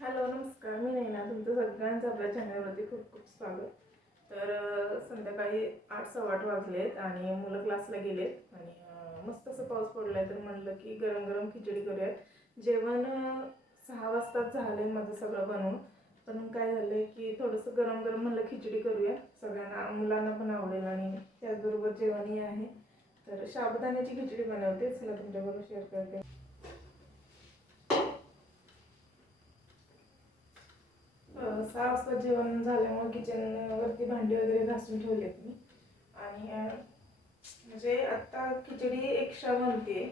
Hello नमस्कार, मी नैना. तुमचं सगळ्यांचं आपल्या चॅनलवरती खूप खूप स्वागत. तर संध्याकाळी 8:15 वाजलेत आणि मुलं क्लासला गेलेत आणि मस्त असं पाऊस पडलाय. तर म्हणलं की गरम गरम खिचडी करूयात. जेवण 6 वाजताच झालंय माझं सगळं बनवून, पण काय झालंय की थोडंसं गरम गरम म्हणलं खिचडी करूया, सगळ्यांना मुलांना पण आवडेल आणि त्याचबरोबर जेवणही आहे. तर साबुदाण्याची खिचडी बनवते, चला तुमच्याबरोबर शेअर करते. 6 वाजता जेवण झाल्यामुळे किचनवरती भांडी वगैरे घासून ठेवलेत मी. आणि म्हणजे आत्ता खिचडी एक्स्ट्रा बनते,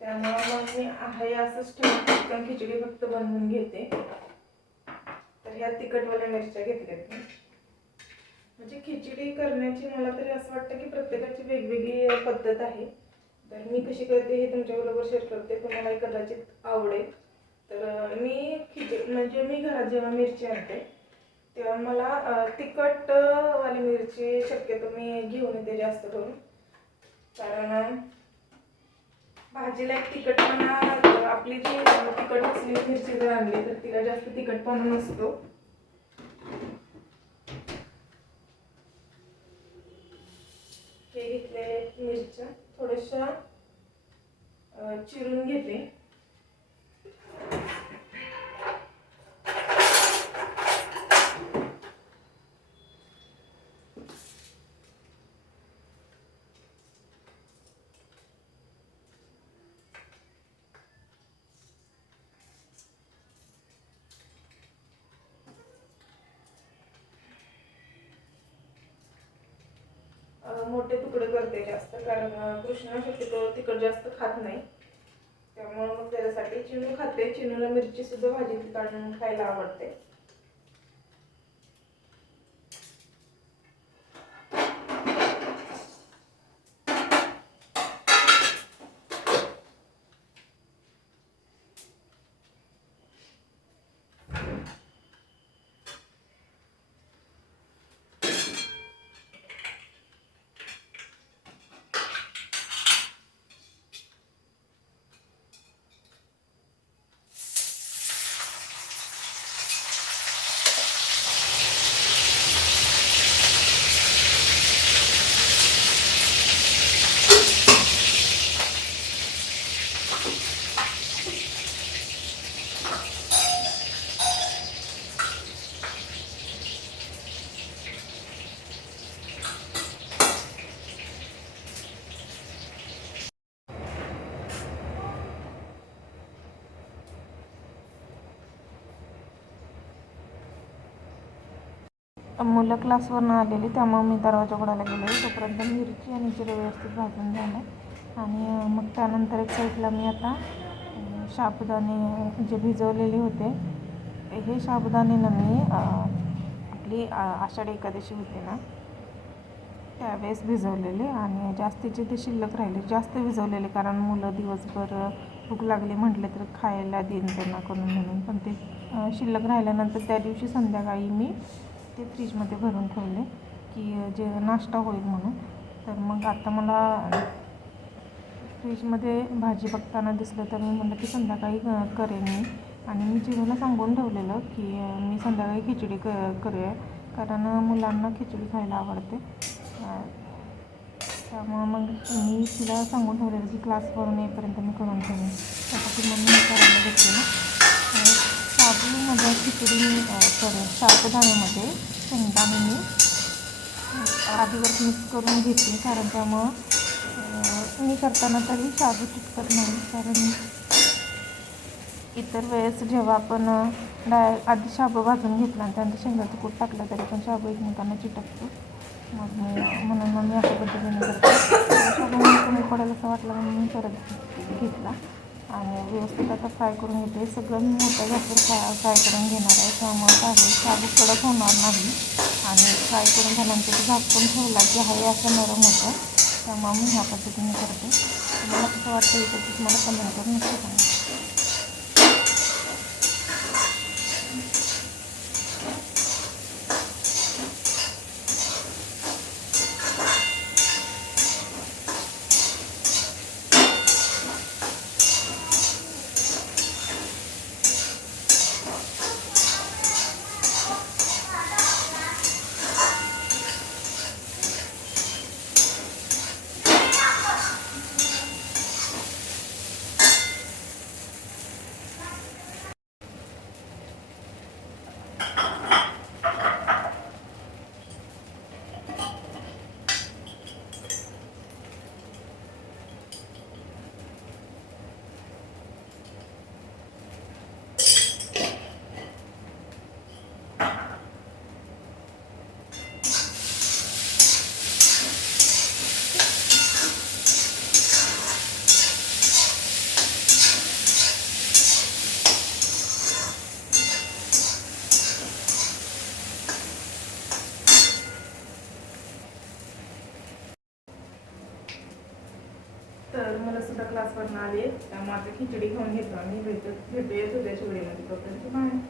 त्यामुळं मग मी आहे असंच ठेवून खिचडी फक्त बनवून घेते. तर ह्या तिखटवाल्या मिरच्या घेतल्यात मी. म्हणजे खिचडी करण्याची मला तरी असं वाटतं की प्रत्येकाची वेगवेगळी पद्धत आहे. तर मी कशी करते हे तुमच्याबरोबर शेअर करते, तुम्हालाही कदाचित आवडेल. तर मी घरात जेव्हा मिरची आणते तेव्हा मला तिखट वाली मिरची शक्यतो मी घेऊन येते जास्त करून. कारण भाजीला एक तिखटपणा, आपली जी तिखट असलेली मिरची जर आणली तर तिला जास्त तिखटपणा नसतो. हे घेतले मिरच्या थोड्याशा चिरून घेते. मोठे तुकडे करते जास्त, कारण कृष्णा शक्यतो तिखट जास्त खात नाही. त्यामुळे मग त्याच्यासाठी चिनू खाते. चिनूला मिरची सुद्धा भाजीत काढून खायला आवडते. मुलं क्लासवरून आलेली, त्यामुळे मी दरवाजा उघडायला गेले. तोपर्यंत मिरची आणि जिरे व्यवस्थित भाजून झालं. आणि मग त्यानंतर एक साईडला मी आता साबुदाणे जे भिजवलेले होते, हे साबुदाणे ना मी आपली आषाढी एकादशी होते ना त्यावेळेस भिजवलेले, आणि जास्तीचे ते शिल्लक राहिले. जास्त भिजवलेले कारण मुलं दिवसभर भूक लागली म्हटले तर खायला देईन त्यांना करून म्हणून. पण ते शिल्लक राहिल्यानंतर त्या दिवशी संध्याकाळी मी ते फ्रीजमध्ये भरून ठेवले की जे नाश्ता होईल म्हणून. तर मग आता मला फ्रीजमध्ये भाजी बघताना दिसलं तर मी म्हटलं की संध्याकाळी करेन मी. आणि मी चिरूला सांगून ठेवलेलं की मी संध्याकाळी खिचडी करूया, कारण मुलांना खिचडी खायला आवडते. त्यामुळं मग मी तिला सांगून ठेवलेलं की क्लासवरून येईपर्यंत मी करून ठेवेन. त्यासाठी मग मी करायला घेतलेलं. साबूमध्ये खिचडी मी करेन. साबुदाण्यामध्ये शेंगदाणे मी आधीवर मिक्स करून घेते, कारण त्यामुळं मी करताना तरी शाबू चिटकत नाही. कारण इतर वेळेस जेव्हा आपण आधी शाबू भाजून घेतला आणि त्यानंतर शेंगाचं कूट टाकलं तरी पण शाबू एकमेकांना चिटकतो. म्हणून मग मी अशा पद्धतीने करते. शाबू कमी पडेल असं वाटलं म्हणून मी परत घेतला आणि व्यवस्थित आता फ्राय करून घेते. सगळं मी मोठ्या गॅसवर फ्राय करून घेणार आहे, त्यामुळे काय होईल शाबू कडक होणार नाही. आणि फ्राय करून झाल्यानंतर ते झाकून ठेवला की हवे असं नरम होतं. त्यामुळे मी ह्या पद्धतीने करते. तुम्हाला कसं वाटतं हे तर तुम्हाला कमेंट करून नक्की सांगा. सुद्धा क्लासवरनं आले, त्यामुळे आता खिचडी खाऊन घेतो आम्ही. भेटूयाच उद्याच्या व्हिडिओमध्ये. तोपर्यंत बाय.